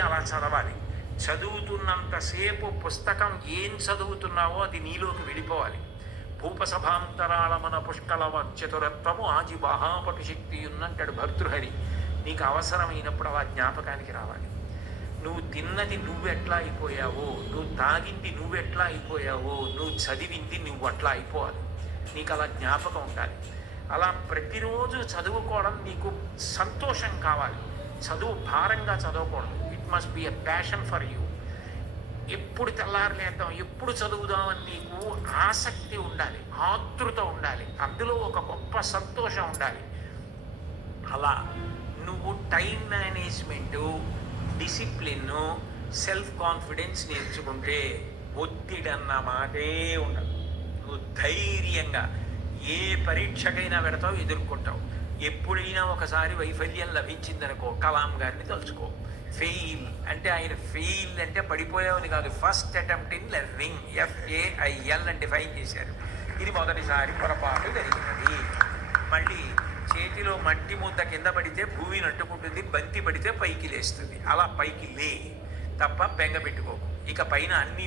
అలా చదవాలి. చదువుతున్నంతసేపు పుస్తకం ఏం చదువుతున్నావో అది నీలోకి వెళ్ళిపోవాలి. భూపసభాంతరాళమన పుష్కళవ చతురత్వము ఆజి బాహాపటు శక్తి ఉన్నంటాడు భర్తృహరి. నీకు అవసరమైనప్పుడు అలా జ్ఞాపకానికి రావాలి. నువ్వు తిన్నది నువ్వెట్లా అయిపోయావో, నువ్వు తాగింది నువ్వెట్లా అయిపోయావో, నువ్వు చదివింది నువ్వు అట్లా అయిపోవాలి. నీకు అలా జ్ఞాపకం ఉండాలి. అలా ప్రతిరోజు చదువుకోవడం నీకు సంతోషం కావాలి. చదువు భారంగా చదవకూడదు. It must be a passion for you. ఎప్పుడు తెల్లారలేద్దాం, ఎప్పుడు చదువుదామని నీకు ఆసక్తి ఉండాలి, ఆతృత ఉండాలి, అందులో ఒక గొప్ప సంతోషం ఉండాలి. అలా నువ్వు time management, discipline, self confidence నేర్చుకుంటే ఒత్తిడన్న మాటే ఉండదు. నువ్వు ధైర్యంగా ఏ పరీక్షకైనా పెడతావు, ఎదుర్కొంటావు. ఎప్పుడైనా ఒకసారి వైఫల్యం లభించిందనుకో, కలాం గారిని తలుచుకో. ఫెయిల్ అంటే ఆయన ఫెయిల్ అంటే పడిపోయావని కాదు, first attempt in learning, FAIL అని డిఫైన్ చేశారు. ఇది మొదటిసారి పొరపాటు జరిగినది. మళ్ళీ చేతిలో మట్టి ముద్ద కింద పడితే భూమిని అంటుకుంటుంది, బంతి పడితే పైకి లేస్తుంది. అలా పైకి లే తప్ప బెంగ పెట్టుకోకు. ఇక పైన అన్నీ